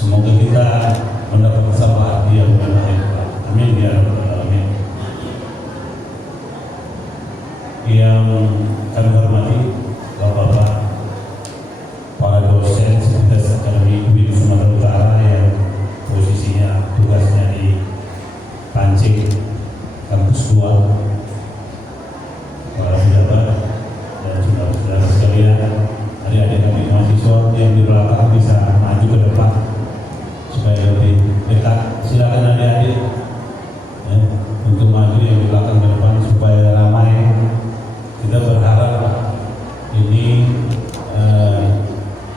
Semoga kita mendapat kesabaran yang baik. Amin ya rabbal alamin. Yang kami hormati Bapak-bapak, para dosen Universitas Akademi UIN Sumatera Utara yang posisinya tugasnya di Pancing Kampus 2, para pejabat dan saudara-saudara sekalian, adik-adik kami mahasiswa yang di belakang bisa maju ke depan supaya lebih dekat. Silakan adik-adik ya, untuk maju yang di belakang ke depan supaya ramai. Kita berharap ini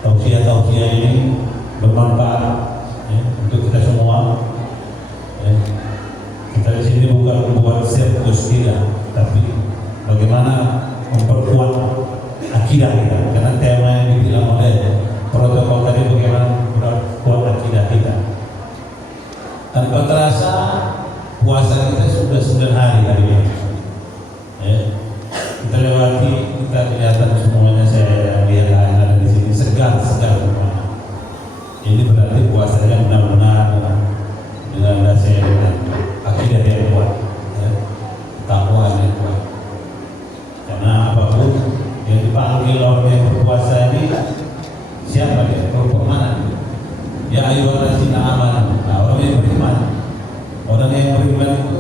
tausiah ini bermanfaat ya, untuk kita semua. Ya. Kita di sini bukan membuat sirkus tidak, tapi bagaimana memperkuat akidah kita. Karena tema yang dibilang oleh protokol tadi, bagaimana memperkuat akidah kita. Tanpa terasa puasa kita sudah 9 hari ini. Ya. Kita lewati, kita kelihatan semuanya, saya lihat yang ada di sini segar semuanya. Ini berarti puasanya benar-benar dengan dasar akidah yang kuat, ya, takwa yang kuat. Karena apapun yang dipanggil orang yang berpuasa ini siapa dia? Kelompok mana? Ya ayyuhallazina amanu. Nah, orang yang beriman, orang yang beriman itu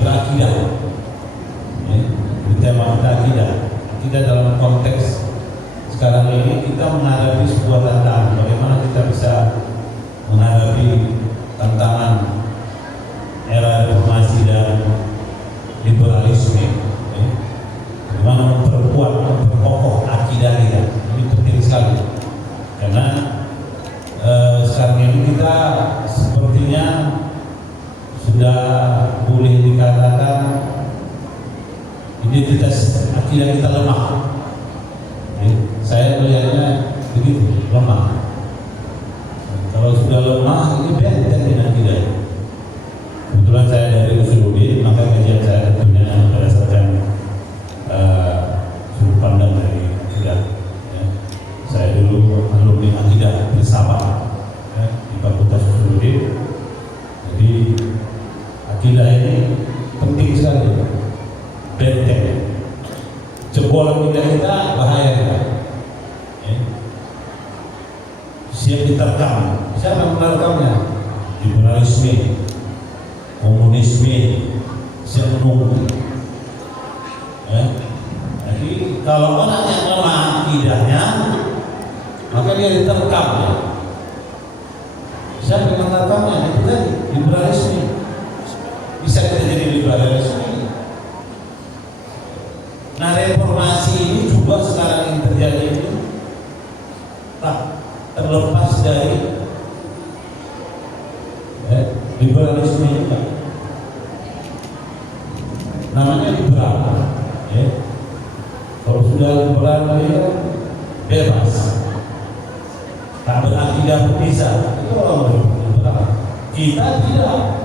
berakidah. Tema kita dalam konteks sekarang ini kita menghadapi sebuah tantangan. Bagaimana kita bisa menghadapi tantangan era reformasi dan liberalisme? Bagaimana memperkokoh akidah kita? Ini penting sekali karena sekarang ini kita sepertinya sudah boleh dikatakan identitas akidah kita lemah. Saya melihatnya begitu, lemah. Kalau sudah lemah, ini benteng dengan akidah. Kebetulan saya dari Usuluddin, maka kajian saya tentunya berdasarkan sudut pandang dari akidah. Ya. Saya dulu alumni akidah bersama ya, di Fakultas Usuluddin. Jadi akidah ini penting sekali. Benteng, jebolan kita bahaya kita. Ya. Siap diterkam. Siapa yang menerkamnya? Liberalisme, komunisme, siap menunggu. Ya. Jadi kalau orang yang lemah akidahnya, maka dia diterkam. Ya. Siapa yang menerkamnya? Itu tadi liberalisme. Bisa kita jadi liberalisme. Nah, reformasi ini juga sekarang yang terjadi ini tak terlepas dari liberalisme juga. Namanya liberal. Ya. Kalau sudah liberal ya, bebas, tak berakidah berpisah. Itu orang liberal. Kita tidak,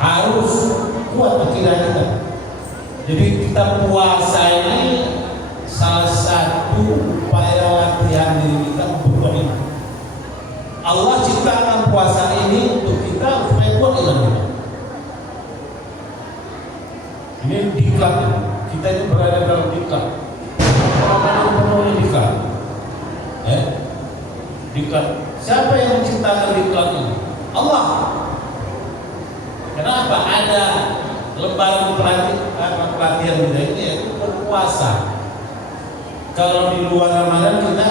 harus kuat akidah kita. Jadi kita puasa ini salah satu upaya latihan diri kita untuk beriman. Allah ciptakan puasa ini untuk kita supaya kuat iman kita. Ini diklat, kita ini berada dalam diklat. Orang penuh diklat. Ya, diklat. Siapa yang menciptakan diklat ini? Allah. Kenapa ada lembaran pelatihan kita ini yaitu berpuasa. Kalau di luar Ramadan kita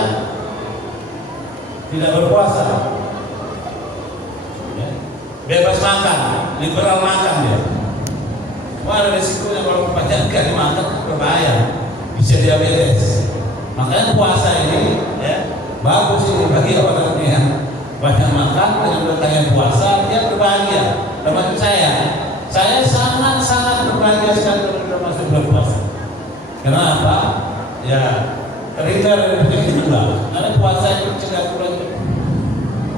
tidak berpuasa, ya. Bebas makan, liberal makan dia. Wah, ada risikonya kalau banyak kali makan berbahaya, bisa diabetes. Makanya puasa ini ya bagus ini bagi orang yang banyak makan, banyak bertanya puasa, dia berbahagia. Termasuk saya sangat berbahagia sekali kalau masuk bulan puasa. Kenapa? Ya terhindar dari penyakit menular. Karena puasa itu mencegah kurang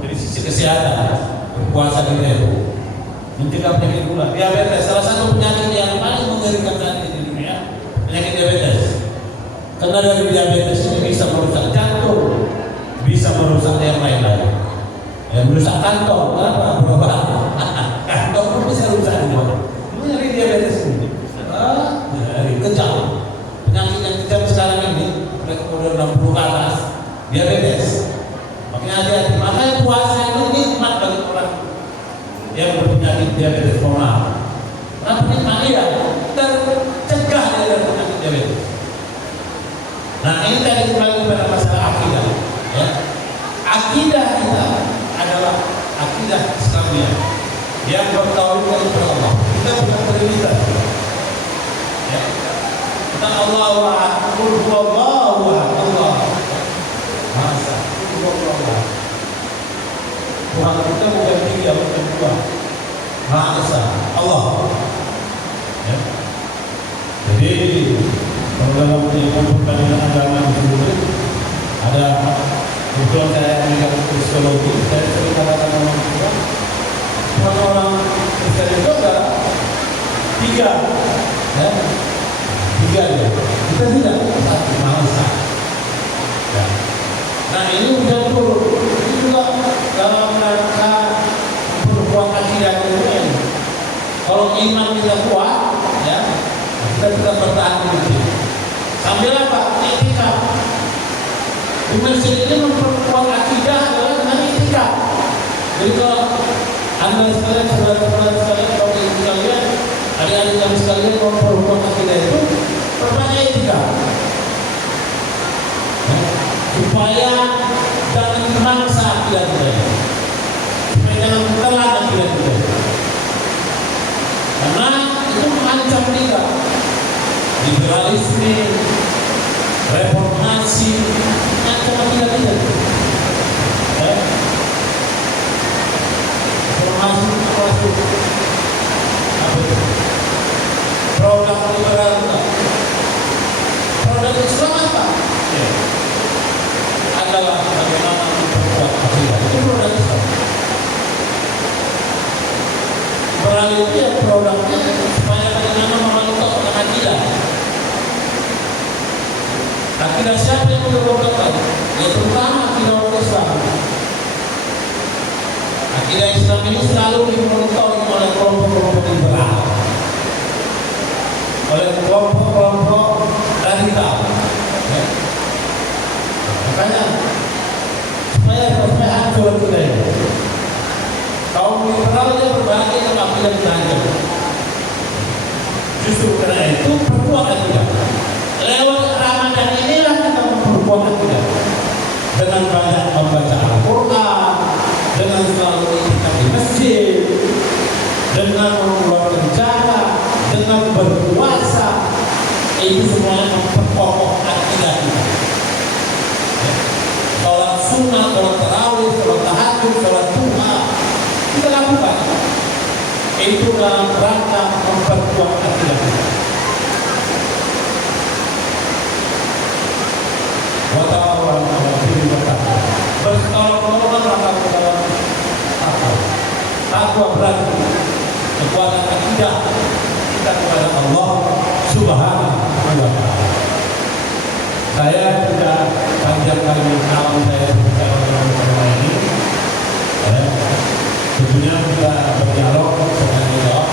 dari sisi kesehatan. Puasa kita itu mencegah penyakit menular. Diabetes salah satu penyakit yang paling mengerikan saat ini di dunia, penyakit diabetes. Karena dari diabetes ini bisa merusak jantung, bisa merusak yang lain-lain. rusak kantong, apa? Berobat. Kantong pun bisa rusak juga. Ini diabetes ini. Kejam. Penyakit yang kejam sekarang ini, mereka udah 60 ke atas, diabetes. Makanya hati-hati. Makanya puasa itu nikmat bagi orang yang berpenyakit diabetes normal. Kenapa nikmat ya? Tercegah dari penyakit diabetes. Nah ini tadi kembali kepada masalah akidah. Ya. Akidah kita adalah akidah Islamiyah yang bertauhid kepada Allah. Kita bukan trinitas. Ya. Kita Allahu Akbar, Allahu Akbar. Masa Allah. Tuhan kita bukan tiga, bukan dua. Maha Esa Allah. Ya. Jadi kalau dalam pertandingan agama itu ada kebetulan saya mengajar psikologi, saya sering katakan orang tua, orang Kristen itu ada tiga, ya, tiga dia. Kita tidak satu Maha Esa. Ya. Nah ini udah turun. Ini juga dalam rangka memperkuat akidah kita. Kalau iman kita kuat, ya, kita tetap bertahan di masjid. Sambil apa? Iktikaf. Di masjid ini memperkuat akidah adalah dengan iktikaf. Jadi kalau anda sekalian, saudara-saudara sekalian, kalau ibu sekalian, adik-adik kami sekalian memperkuat akidah itu, perbanyak iktikaf. Supaya jangan mangsa akidah kita, supaya jangan telan akidah kita, karena itu mengancam kita. Liberalisme, reformasi, mengancam akidah kita. Reformasi termasuk apa itu? Produk liberal kita. Produk Islam apa? Ya. Adalah bagaimana memperkuat akidah. Itu produk Islam. Liberal itu ya produknya supaya bagaimana memantau akidah. Akidah siapa yang memperkuatkan? Ya terutama akidah orang Islam. Akidah Islam ini selalu dimonitor oleh kelompok-kelompok liberal, oleh kelompok-kelompok radikal. Ya. Makanya supaya hancur kita ini. Kaum liberal dia berbagi dengan akidah kita. Justru karena itu perkuat akidah. Lewat Ramadan inilah kita memperkuat akidah dengan banyak membaca Al-Quran, dengan selalu iktikaf di masjid, dengan mengeluarkan zakat, dengan berpuasa. Itu semuanya memperkokoh akidah kita. Sholat sunnah, sholat tarawih, sholat tahajud, sholat duha kita lakukan. Itu dalam rangka memperkuat akidah kita. Wata'awal al-birri wat-taqwa. Bertolong-tolongan rangka dalam takwa. Takwa berarti kekuatan akidah kita kepada Allah Subhanahu wa Ta'ala. Saya sudah panjang kali tahun saya berbicara dengan teman ini. Tentunya kita berdialog dengan jawab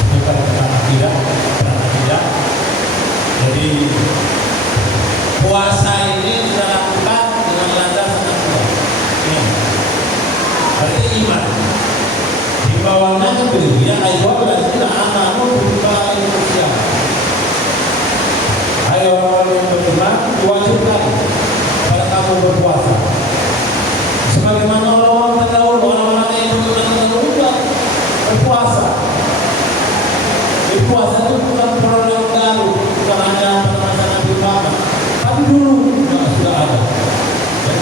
seputar tentang akidah. Jadi puasa ini kita lakukan dengan landasan akidah. Berarti iman. Di bawahnya itu ya ayyuhallazina amanu kutiba alaikumus syiyam. Ayo orang yang beriman diwajibkan kepada kamu berpuasa. Sebagaimana orang-orang terdahulu, orang-orang yang beriman juga berpuasa. Berpuasa itu bukan produk baru, bukan hanya pada masa Nabi Muhammad, tapi dulu sudah ada.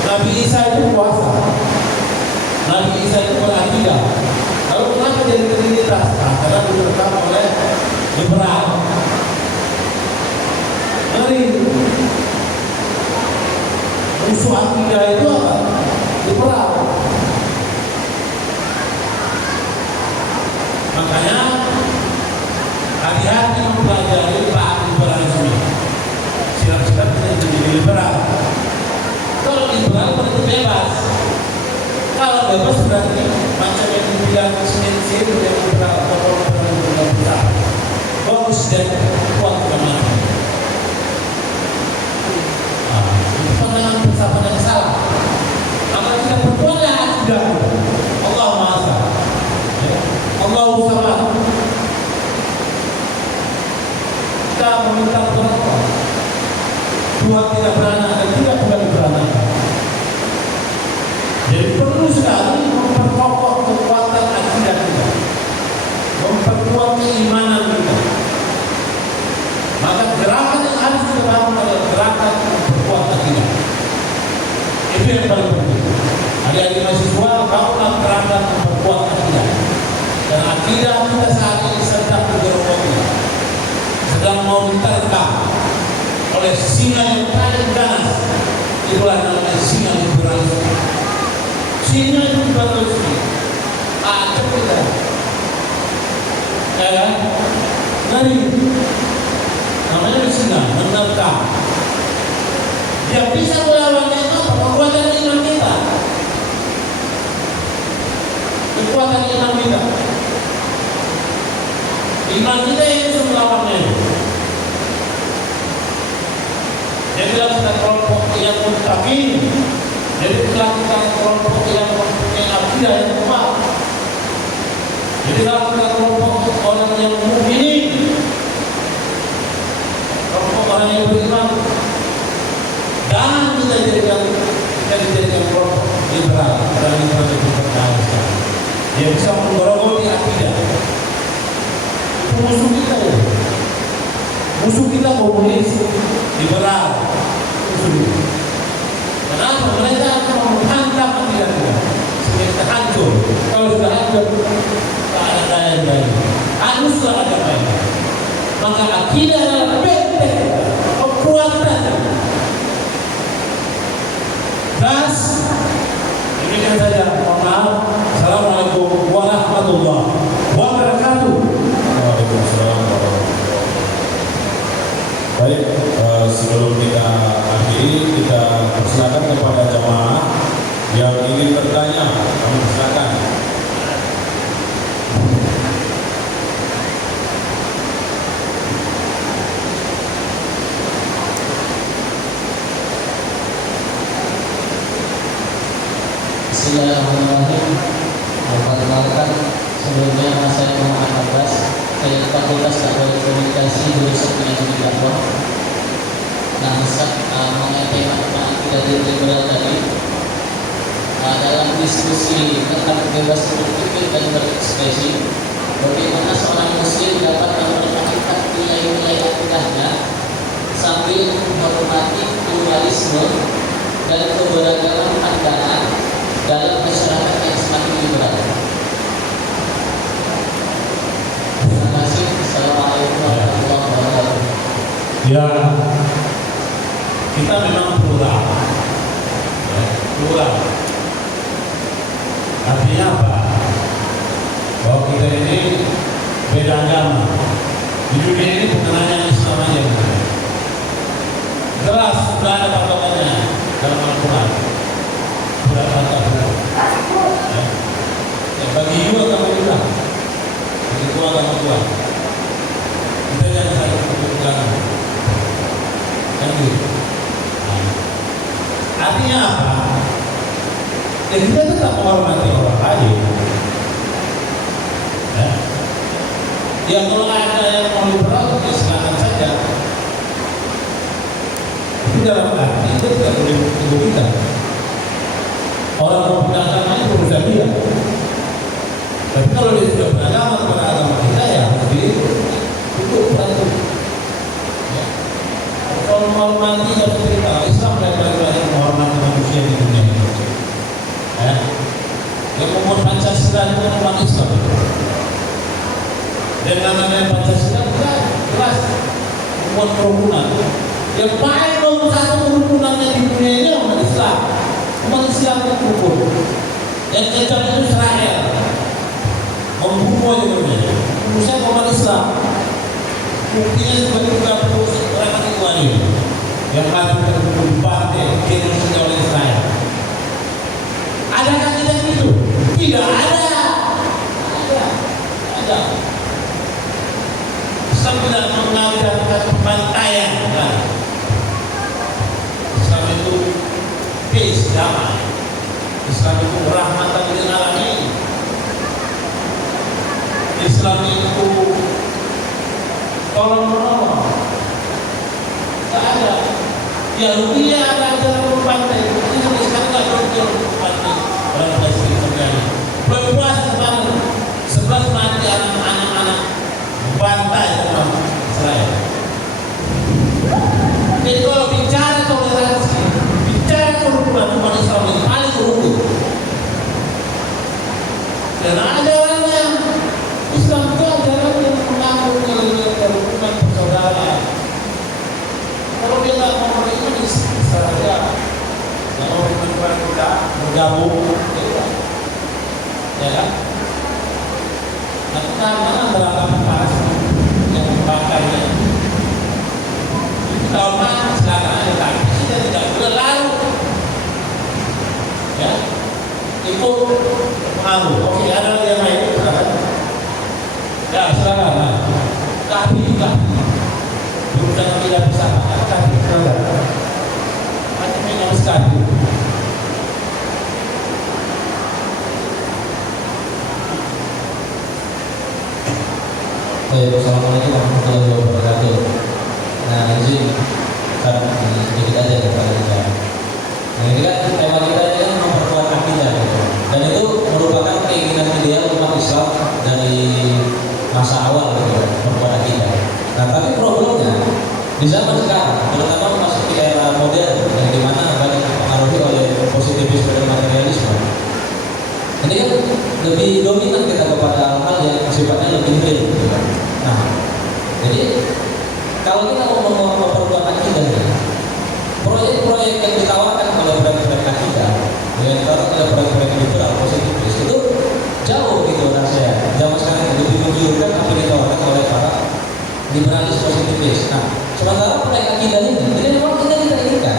Nabi Isa itu puasa. Nabi Isa itu berakidah. Lalu kenapa jadi trinitas? Karena diterkam oleh liberal. Ngeri. Musuh akidah itu apa? Liberal. Makanya hati-hati mempelajari Pak liberalisme. Silap-silap kita jadi liberal. Kalau liberal berarti bebas. Kalau bebas berarti Senin dengan beberapa bagus dan kuat kemana? Pandangan filsafat yang salah. Maka kita berdoa akidah Allah Maha Esa, Allah Samad. Kita meminta berdoa. Tuhan tidak beranak dan tidak bukan beranak. Jadi perlu sekali memperkokoh kekuatan akidah kita, memperkuat keimanan kita. Maka gerakan yang harus kita bangun adalah gerakan memperkuat akidah. Itu yang paling penting. Adik-adik mahasiswa, bangunlah gerakan memperkuat akidah. Dan akidah kita saat ini sedang bergerombolan, sedang mau diterkam oleh singa yang paling ganas. Itulah namanya singa liberalisme. Singa liberalisme. Ada kita. Ya kan? Ngeri. Namanya singa menerkam. Yang bisa melawannya itu kekuatan iman kita. Kekuatan iman kita. Iman kita yang bisa melawannya. Jadilah kita kelompok yang muttaqin. Jadi kita kelompok yang mempunyai akidah yang kuat. Jadilah kita kelompok orang yang mukminin. Kelompok orang yang beriman. Jangan kita dijadikan kelompok liberal. Orang liberal itu berkali sekali. Dia bisa menggerogoti akidah. Itu musuh kita ya. Musuh kita komunis, liberal. Musuh kita. Kenapa? Mereka akan menghantam akidah kita sehingga kita hancur. Kalau sudah hancur, tak ada daya lagi. Haruslah ada daya. Maka akidah adalah benteng kekuatan. Gas. Demikian saja. Mohon maaf. Assalamualaikum warahmatullahi wabarakatuh. Waalaikumsalam warahmatullahi wabarakatuh. Baik, sebelum kita akhiri, kita persilakan kepada jamaah yang ingin bertanya. Kami persilakan. Bismillahirrahmanirrahim. Perkenalkan, sebelumnya saya Muhammad Abbas, saya Fakultas Teknologi Komunikasi jurusan Komunikasi. Nah, mengenai tema kita liberal tadi, dalam diskusi tentang kebebasan berpikir dan berekspresi, bagaimana seorang muslim dapat mempertahankan nilai-nilai akidahnya sambil menghormati pluralisme dan keberagaman pandangan dalam masyarakat yang semakin liberal. Terima kasih. Assalamualaikum warahmatullahi wabarakatuh. Ya, kita memang plural. Ya, plural. Artinya apa? Bahwa kita ini beda agama. Di dunia ini bukan hanya Islam aja. Jelas sudah ada patokannya dalam Al-Quran. Bagi you agama kita, bagi itu agama Tuhan. Kita jangan saling berpegangan. Kan gitu. Artinya apa? Ya kita tetap menghormati orang lain. Ya kalau ada yang mau liberal, ya silakan saja. Itu dalam arti itu tidak boleh mengganggu kita. Orang mau beragama itu berusaha dia. Tapi kalau dia sudah beragama kepada agama kita, ya harus itu berarti. Kalau menghormati dan cerita Islam dan lain-lain menghormati manusia di dunia ini. Yang membuat Pancasila itu umat Islam. Dan namanya Pancasila bukan jelas membuat kerukunan. Yang paling nomor satu kerukunannya di dunia ini umat Islam. Umat Islam itu rukun. Yang kecap itu Israel. Membunuh aja dunia. Rusia umat Islam. Buktinya sebagai 30 orang Ikhwani yang mati terbunuh dibantai genosida oleh Israel. Adakah kita gitu? Tidak ada. damai. Islam itu rahmatan lil alamin. Islam itu tolong menolong. Tak ada. Yahudi ada ajaran berpantai. Ini sampai sekarang tak muncul berpantai. Orang Palestina terjadi. Berpuasa kemarin 11 mati anak-anak bantai dalam Israel. Jadi kalau bicara toleransi, bicara kerukunan umat Islam yang paling rukun. Dan ajarannya Islam itu ajaran yang mengaku nilai kerukunan persaudaraan. Kalau dia tak mau beriman, saja. Yang mau beriman kepada kita bergabung, ya kan? Nah, karena beranggapan panas yang membakarnya. Tahun mana silakan aja, tapi kita tidak boleh larut. Ya, ikut pengaruh. Oke, ada yang lain, silakan. Ya, silakan. Nah, tapi bukan tidak bisa. Tapi silakan. Hanya minum sekali. Assalamualaikum warahmatullahi wabarakatuh. Nah, izin sedikit aja kepada kita. Nah, ini kan tema kita ini kan memperkuat akidah, gitu. Dan itu merupakan keinginan ideal umat Islam dari masa awal, gitu, memperkuat akidah. Nah, tapi problemnya di zaman sekarang, terutama memasuki era modern, yang dimana banyak dipengaruhi oleh positivisme dan materialisme. Ini kan lebih dominan kita kepada hal-hal yang sifatnya lebih real, gitu. Nah, jadi kalau kita mau memperkuat akidah, proyek-proyek yang ditawarkan oleh proyek-proyek akidah, yang ditawarkan oleh proyek-proyek liberal positivis itu jauh gitu nasihat. Zaman sekarang lebih menggiurkan apa yang ditawarkan oleh para liberalis positivis. Nah, sementara proyek akidah ini memang kita tidak inginkan.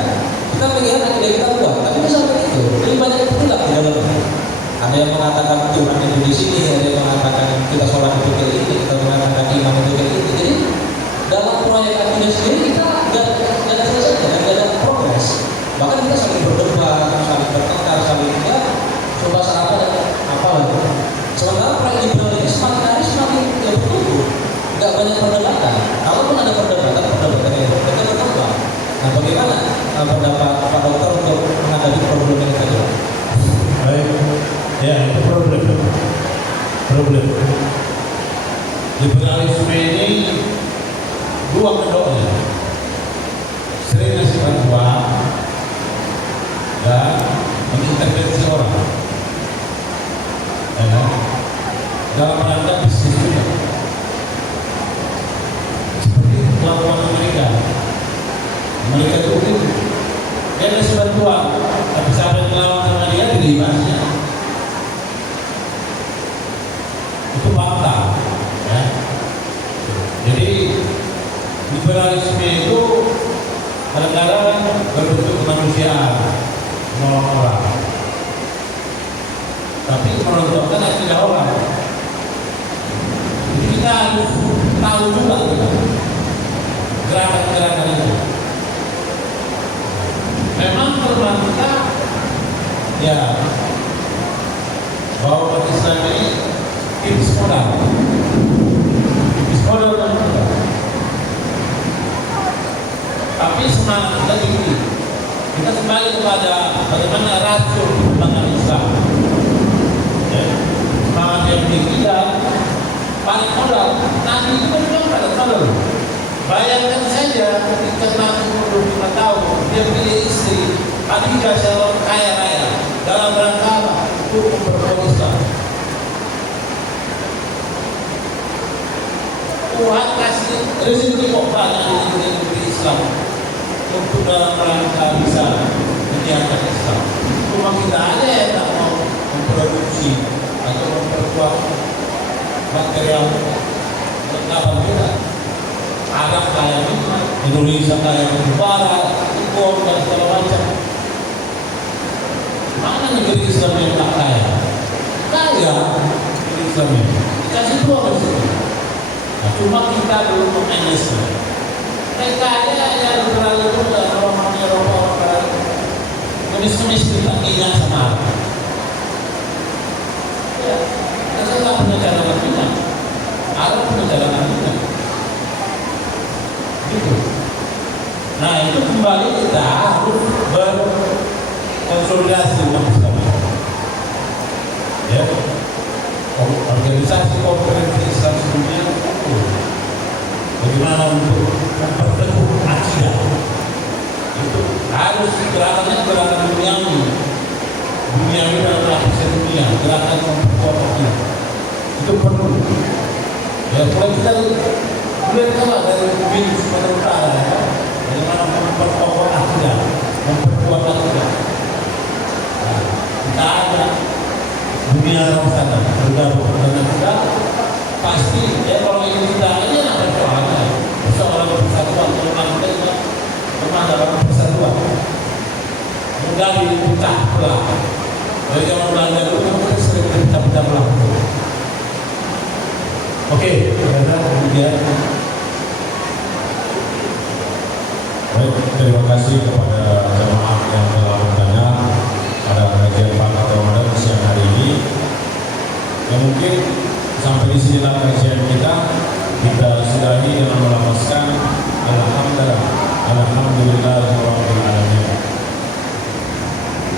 Kita melihat akidah kita kuat, tapi itu sampai itu lebih banyak ikhtilaf di dalamnya. Ada yang mengatakan Tuhan itu di sini, ada yang mengatakan kita sholat itu kayak ini, kita mengatakan iman itu kayak ini. Jadi dalam proyek akidah sendiri kita nggak ada selesai, nggak ada progres. Bahkan kita saling berdebat, saling bertengkar, saling ya coba apa dan apa lagi. Sementara proyek liberal ini semakin hari semakin bertumbuh, nggak banyak perdebatan. Kalaupun ada perdebatan yang berkembang. Nah, bagaimana pendapat Pak Dokter untuk menghadapi problem ini tadi? Baik, ya itu problem. Liberalisme ini dua kedoknya, sering ngasih bantuan dan mengintervensi orang, ya kan? Dalam rangka bisnis juga. Seperti tuan-tuan Amerika itu begitu. Dia ngasih bantuan, tapi siapa yang melawan sama dia diribasnya. Itu fakta, ya. Jadi liberalisme itu kadang-kadang berbentuk kemanusiaan, menolong orang, tapi merontokkan akidah orang. Jadi kita harus tahu juga gerakan-gerakan itu. Memang kelemahan kita, ya, bahwa umat Islam ini tipis modal dan modal. Tapi semangat kita tinggi. Kita kembali kepada bagaimana rasul perkembangan Islam. Ya, semangat yang tinggi dan paling modal. Nabi itu memang pada modal. Bayangkan saja ketika Nabi 25 tahun dia pilih istri Khadijah seorang kaya raya dalam rangka untuk memperkuat Islam. Tuhan kasih rezeki kok banyak di negeri Islam untuk dalam rangka bisa menyiarkan Islam. Cuma kita aja yang tak mau memproduksi atau memperkuat material perlengkapan kita. Arab kaya minyak, Indonesia kaya bara, impor dan segala macam. Mana negeri Islam yang tak kaya? Kaya negeri Islam ini. Dikasih dua bersih. Nah, cuma kita belum memanage. Mereka aja yang liberal itu orang Eropa, orang Barat tulis-tulis kita ingat sama Arab. Ya, kita nggak punya cadangan minyak. Arab punya cadangan minyak. Gitu. Nah itu kembali kita harus berkonsolidasi umat Islam. Ya, organisasi konferensi Islam sedunia itu bagaimana untuk memperteguh akidah. Itu harus gerakannya gerakan duniawi dalam lapisan dunia, gerakan memperkuat akidah itu perlu. Ya kalau kita lihat kalau dari bumi Sumatera Utara, ya, bagaimana memperkuat akidah, memperkuat akidah. Nah, kita ada dunia dalam sana bergabung dengan kita pasti ya kalau ini kita aja ada persoalannya, persoalan persatuan teman kita juga pernah dalam persatuan mudah dipecah belah. Dari zaman Belanda dulu kita sering dipecah belah. Oke, kemudian Baik, terima kasih kepada jamaah yang telah bertanya pada kajian Pak Ramadan siang hari ini. Ya mungkin sampai di sini kajian kita sudahi dengan melafazkan alhamdulillah